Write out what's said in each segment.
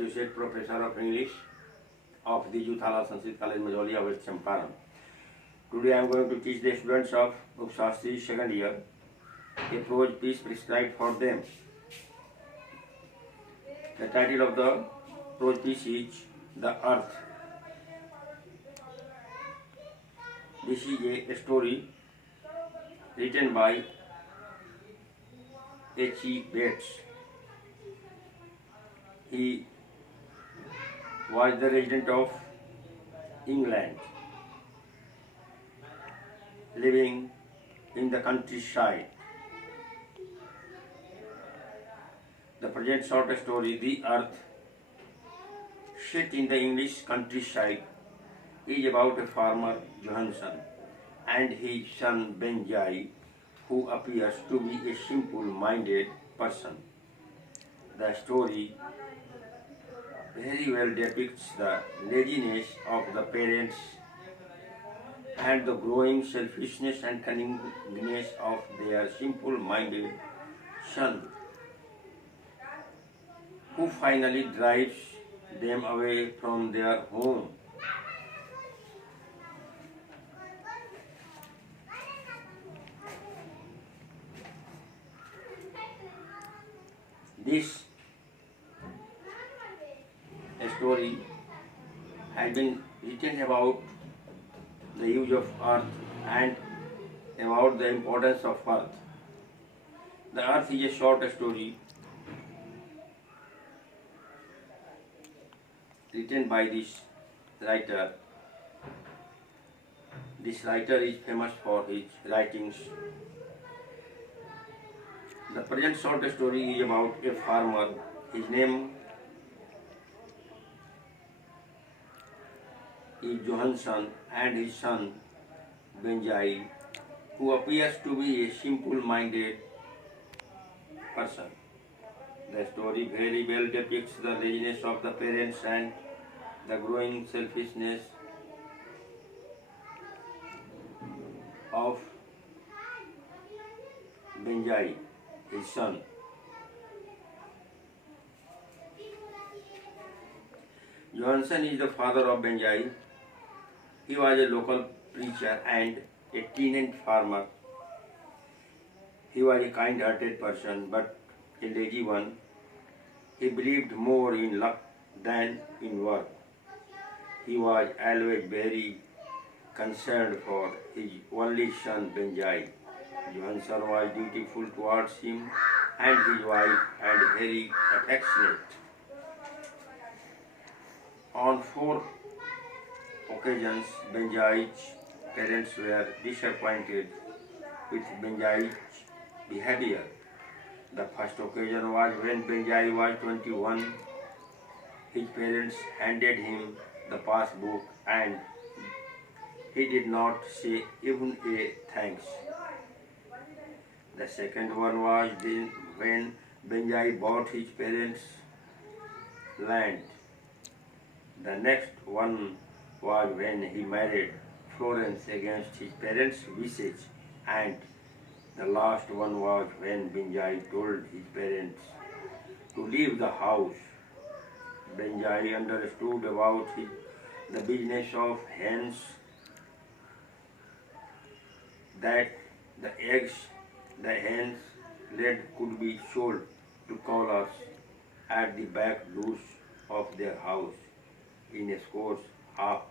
Associate Professor of English of the Juthala Sanskrit College, Majoliya, West Champaran. Today I am going to teach the students of Upshastri second year a prose piece prescribed for them. The title of the prose piece is The Earth. This is a story written by H.E. Bates. He was the resident of England, living in the countryside. The present short story, The Earth, set in the English countryside, is about a farmer, Johansson, and his son Benjai, who appears to be a simple-minded person. The story very well depicts the laziness of the parents and the growing selfishness and cunningness of their simple-minded son, who finally drives them away from their home. This story has been written about the use of earth and about the importance of earth. The Earth is a short story written by this writer. This writer is famous for his writings. The present short story is about a farmer. His name is Johansson, and his son Benjai, who appears to be a simple-minded person. The story very well depicts the laziness of the parents and the growing selfishness of Benjai, his son. Johansson is the father of Benjai. He was a local preacher and a tenant farmer. He was a kind-hearted person, but a lazy one. He believed more in luck than in work. He was always very concerned for his only son Benjai. Johansson was dutiful towards him and his wife and very affectionate. On 4 occasions, Benjai's parents were disappointed with Benjai's behavior. The first occasion was when Benjai was 21. His parents handed him the passbook and he did not say even a thanks. The second one was when Benjai bought his parents' land. The next one was when he married Florence against his parents' wishes, and the last one was when Benjai told his parents to leave the house. Benjai understood about the business of hens, that the eggs the hens laid could be sold to callers at the back doors of their house in scores, half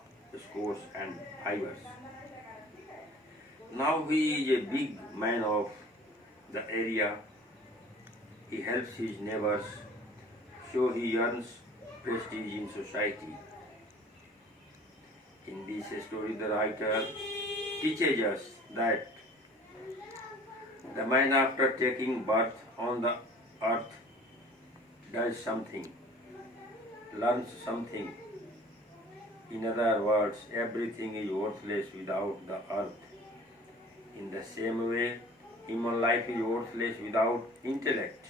scores and fivers. Now he is a big man of the area. He helps his neighbors, so he earns prestige in society. In this story, the writer teaches us that the man, after taking birth on the earth, does something, learns something. In other words, everything is worthless without the earth. In the same way, human life is worthless without intellect.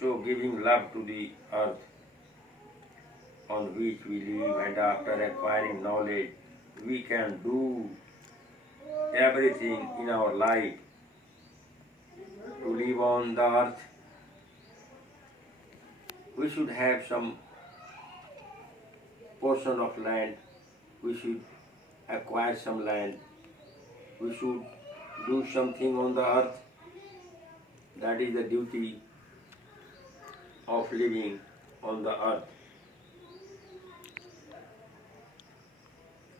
So giving love to the earth on which we live, and after acquiring knowledge, we can do everything in our life to live on the earth we should have some portion of land, we should acquire some land, we should do something on the earth. That is the duty of living on the earth.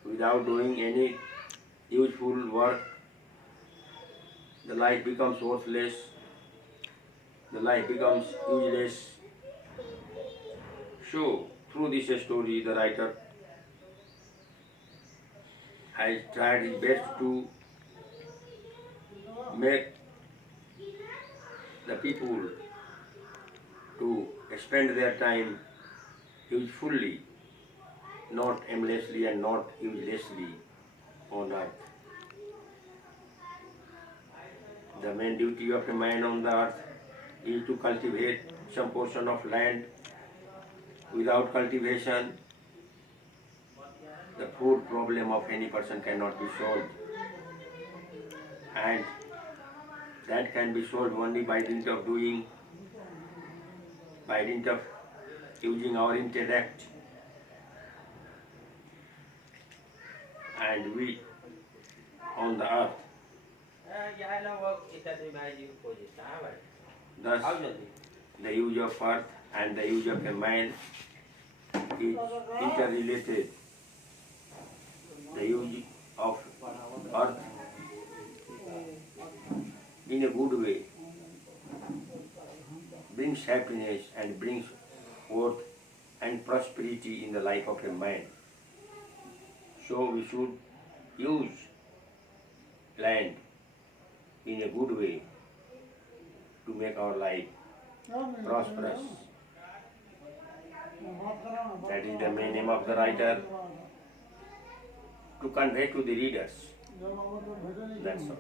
Without doing any useful work, the life becomes worthless, the life becomes useless. So, through this story, the writer has tried his best to make the people to spend their time usefully, not aimlessly and not uselessly on earth. The main duty of a man on the earth is to cultivate some portion of land. Without cultivation, the food problem of any person cannot be solved. And that can be solved only by dint of doing, by dint of using our intellect. And we on the earth. Thus, the use of earth and the use of a man is interrelated. The use of earth in a good way brings happiness and brings worth and prosperity in the life of a man. So we should use land in a good way to make our life prosperous. That is the main aim of the writer, to convey to the readers. That's all.